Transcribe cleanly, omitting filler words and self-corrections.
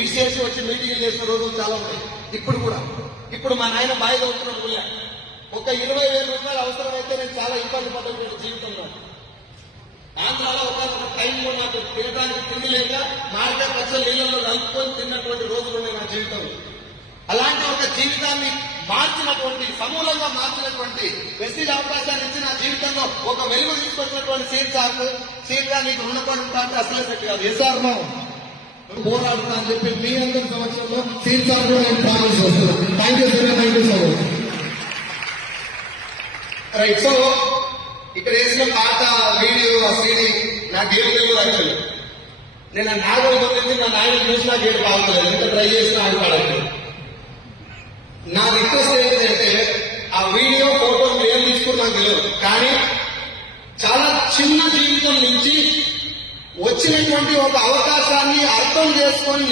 ECS వచ్చి meeting చేసిన రోజులు చాలా ఉన్నాయి. ఇప్పుడు కూడా ఇప్పుడు మా నాయన బాగా చదువుతున్నాడు కూడా ఒక 20,000 రూపాయలు అవసరమైతే నేను చాలా ఇబ్బంది పడ్డటువంటి జీవితంలో. ఆంధ్రాలో ఒక టైంలో నాకు తినడానికి తిండి లేక మార్కెట్ లక్షల నీళ్ళలో కలుపుకొని తిన్నటువంటి రోజులు ఉన్నాయి నా జీవితంలో. అలాంటి ఒక జీవితాన్ని మార్చినటువంటి సమూలంగా మార్చినటువంటి వెస్టీజ్ అవకాశాన్ని ఇచ్చి నా జీవితంలో ఒక వెలుగు తీసుకొచ్చినటువంటి సీన్ గా నీకు రుణపడి ఉంటా అంటే అసలే సెట్ కాదు. ఎస్ఆర్ పోరాడుతా అని చెప్పి మీ అందరి సంవత్సరంలో సీన్ సార్ కూడా నేను ప్రామిస్ చేస్తున్నాను. Thank you sir, thank you so much. Right, so ఇక్కడ వేసిన పాట వీడియో ఆ సీడీ నాకు ఏమి యాక్చువల్లీ నేను ఆ నాగలు కొట్టింది నా నాయన చూసి నాకు ఏడు బాగుంటుంది. ఎంత ట్రై చేసినా ఆగిపడలేదు. నా రిక్వెస్ట్ ఏంటంటే ఆ వీడియో ఫోటో ఏం తీసుకుని నాకు తెలియదు, కానీ చాలా చిన్న జీవితం నుంచి వచ్చినటువంటి ఒక అవకాశాన్ని అర్థం చేసుకొని